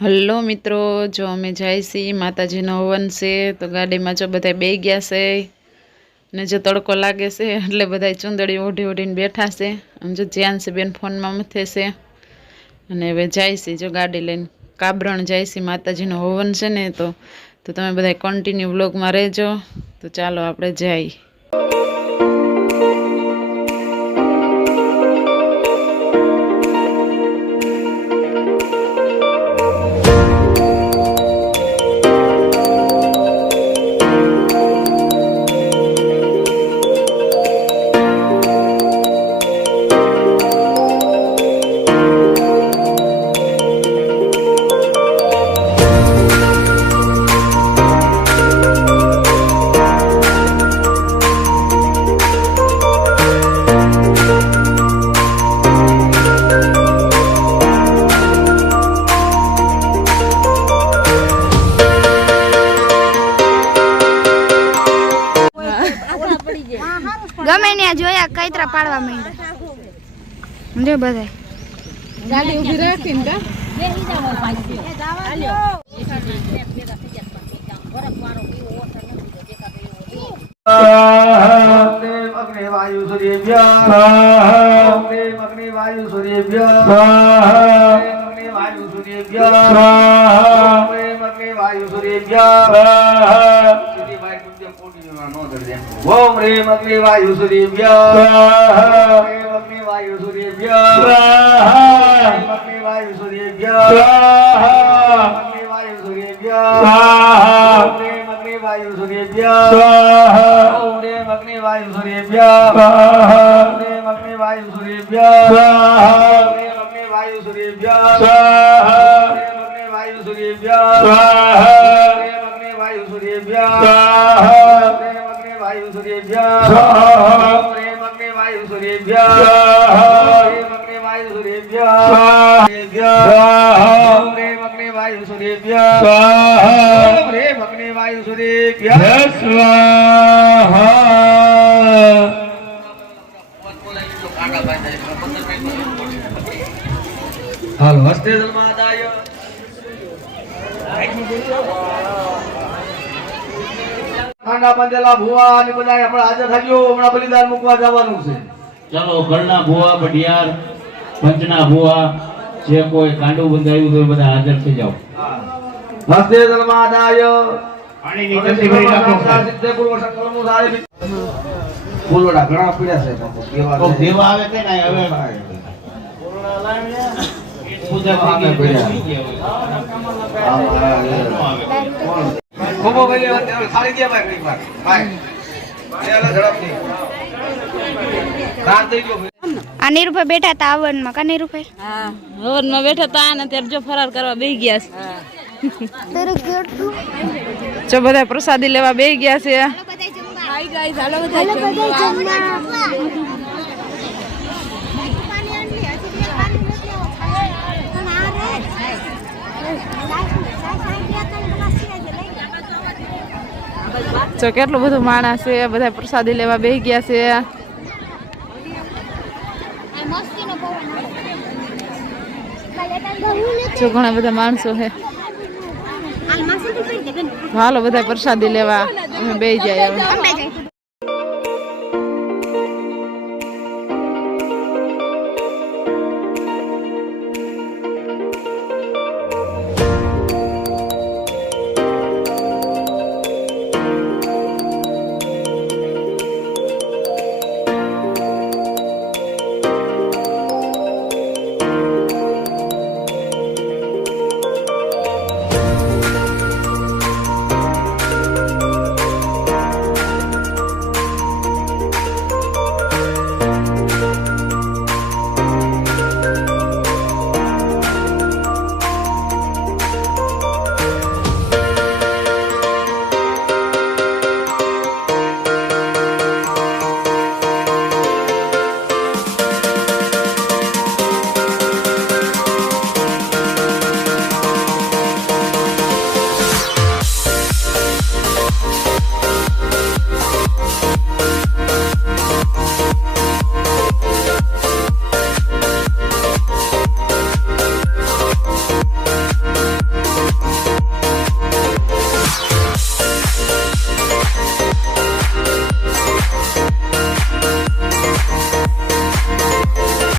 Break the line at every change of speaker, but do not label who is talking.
Hello મિત્રો, જો અમે જાય છીએ, માતાજીનો હવન છે, તો ગાડીમાં જો બધા બે ગયા છે, ને જો તડકો લાગે છે, એટલે બધા ચુંદડી ઓઢી ઓઢીને બેઠા છે. આમ જો જ્યાન છે બેન ફોનમાં મથે છે. અને હવે જાય છે, જો ગાડી લઈને કાબરણ જાય છે, માતાજીનો હવન છે ને, તો તો તમે બધા કન્ટિન્યુ વ્લોગમાં રહેજો. તો ચાલો આપણે જઈએ.
ગમે ત્યાં જોયા કઈતરા પાડવા માંડ્યા. જો બધા
ગાડી ઊભી રાખીને કા?
વાયુ સૂર્ય વાયુ સૂર્ય વાયુ સૂર્ય વાયુ સૂર્ય ઓમ રેમ અગ્નિ વાયુ સૂર્યેભ્ય ઓમ રેમ અગ્નિ વાયુ સૂર્યેભ્ય ઓમ वायुसूर्येभ्यः ॐ अग्ने वायुसूर्येभ्यः ॐ अग्ने वायुसूर्येभ्यः ॐ अग्ने वायुसूर्येभ्यः ॐ अग्ने वायुसूर्येभ्यः स्वाहा હાલો હસ્તે જન્માદાય પાંડા પાંડેલા ભુવા ને બધા આપણે હાજર થાક્યો હમણાં બલિદાન મૂકવા જવાનું છે.
ચલો ગળના ભુવા બઢિયાર પંચના ભુવા જે કોઈ કાંડું બંધાયું તો બધા હાજર થઈ જાઓ.
હસ્તે ધર્માદાય.
પાણીની ચંદી ભરી નાખો.
સિદ્ધે પૂર્વ સંકલ્પો સારી ફૂલવડા ઘણા
પીડા
છે તો
દેવા આવે કે ના હવે? કોરોના લાવ્યા? પૂજા ભાગે પીડા
આ મારા કોણ? ખોબો ભાઈ ખાલી ગયા
બેઠા હતા આવનમાં
કાની રૂપે બેઠા હતા અને ત્યારે જો ફરાર કરવા બેહી ગયા છે. જો બધા પ્રસાદી લેવા બેહી ગયા છે. હાય ગાઈસ જો કેટલું બધું માણસ છે, બધા પ્રસાદી લેવા બેસી ગયા છે. જો ઘણા બધા માણસો છે. હાલો, બધા પ્રસાદી લેવા અમે બે જાય